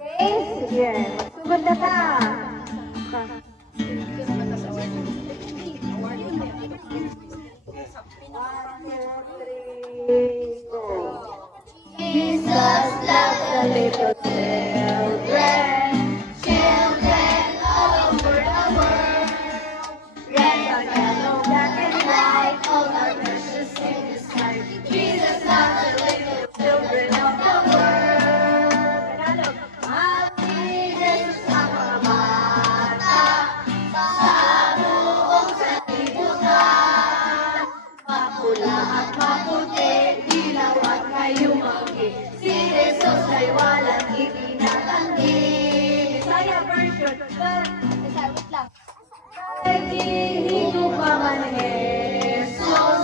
Okay, sige. Magsugod na ta. Jesus loves the little children, children all over the world. Red and yellow, black and white, all are precious in His sight. Jesus loves the little children of the world. Happy Jesus ang mga bata sa buong sanlibutan. Mapula at maputi, dilaw at ngayong manggi. Si Jesus ay walang itinatanggi. Bisaya version. Wait lang. Hihigop naman Jesus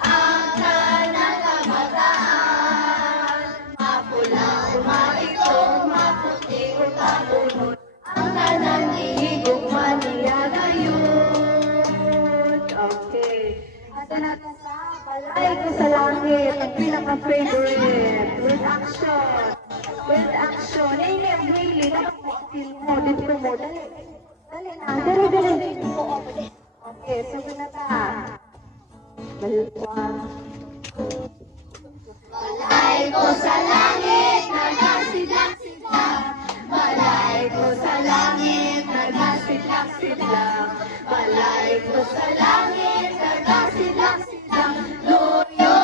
ang kanang kabataan. Mapula o maitong, maputi o tabunod, ang kanang hihigop man niya gayon. Okay. Asa na ka sa balay ko sa langit. Ang pinaka-favorite. With action. With action. Name really. Nakapag-feel mo. Dito mo. Dali. Dali na. Dali, dali. Okay. Sugo na ta. Balwan. Balay ko sa langit, nagasidlak-sidlak. Balay ko sa langit, nagasidlak-sidlak. Balay ko sa langit, nagasidlak-sidlak. Luyo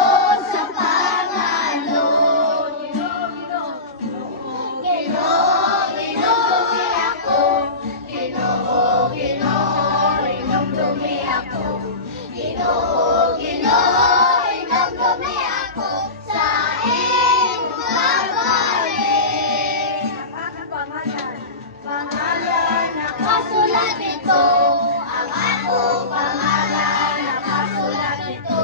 sa Panginoon. Ginoo-ginoo ako. Ginoo-ginoo, inumdumi ako. Ginoo-ginoo, inumdumi ako. Sa iyong pagbaling. Pangalan nakasulat dito. Ang akong pangalan nakasulat dito.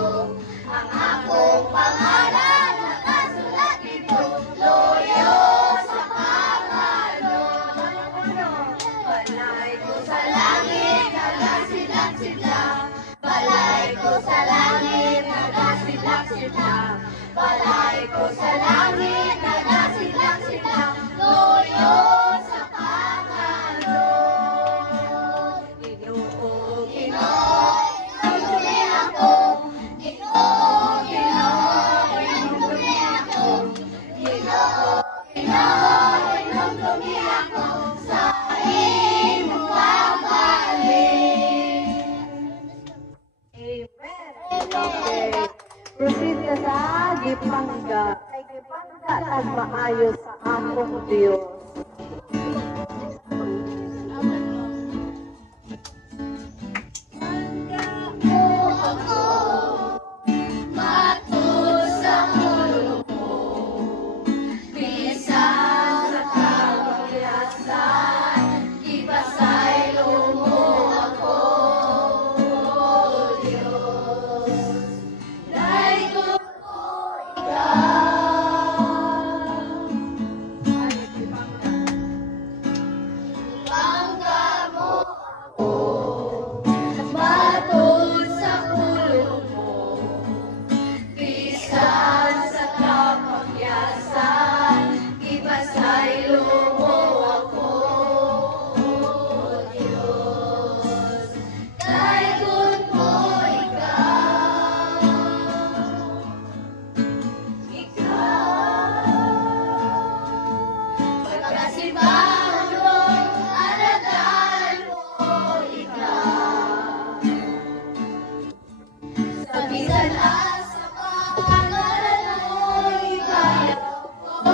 Ang akong pangalan nakasulat dito. Loyo sa Panginoon. Balay ko sa langit, nagasidlak-sidlak. Balay ko sa langit, nagasidlak-sidlak. Balay ko sa langit, nagasidlak-sidlak. Loyo sa Panginoon. Ginoo, Ginoo, inumdumi ako. Ginoo, Ginoo, inumdumi ako. Ginoo, Ginoo, inumdumi ako. Sa imong pagbaling. Amen. Okay. Proceed ka sa Gipangga. Kay Gipangga at maayos sa akong Diyos. Matud sa ulo mo, bisan sa kawayasan, ipasaylo mo ako, O Diyos. Daigod ko ikaw. Ibangga mo ako, matud sa ulo mo, bisan sa kapagyasan, ipasaylo mo ako, O Diyos. Daigod mo ikaw. Pagkasibahan mo, alagaan mo ikaw. Sa bisan sa pangalan mo, ikayaw ko.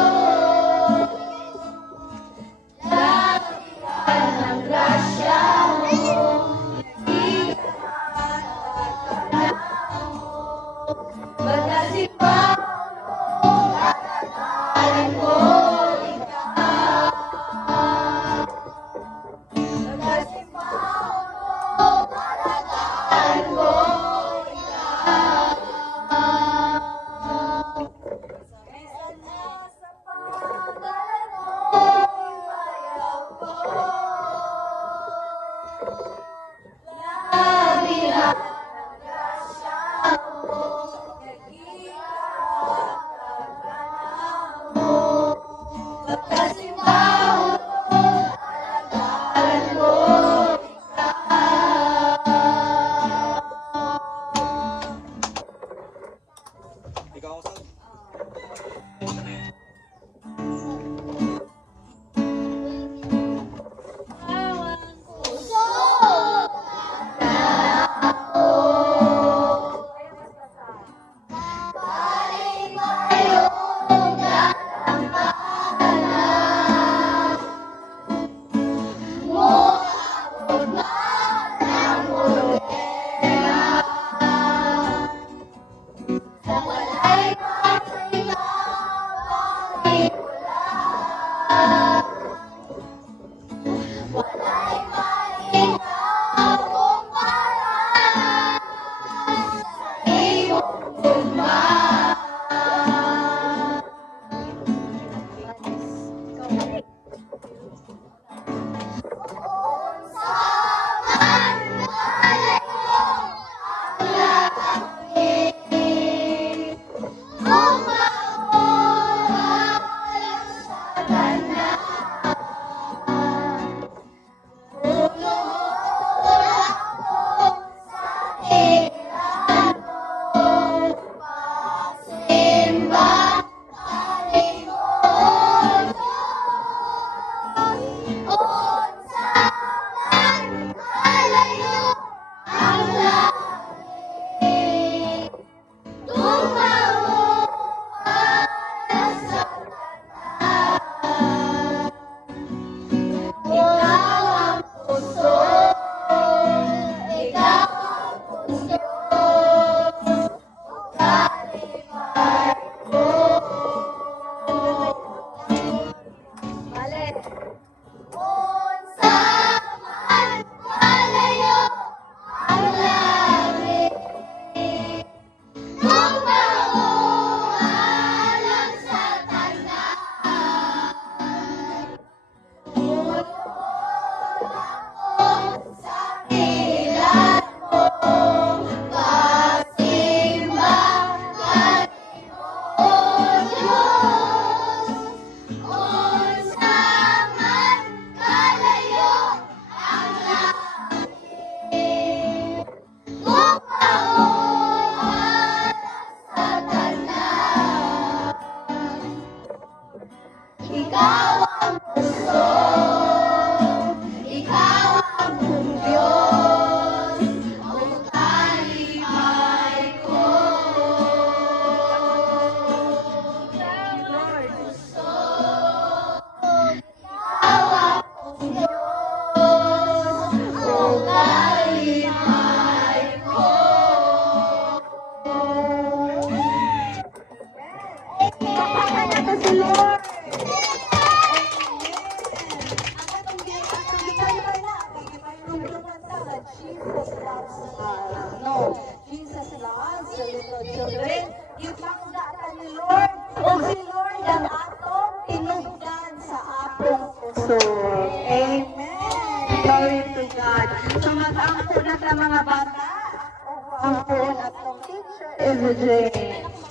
children.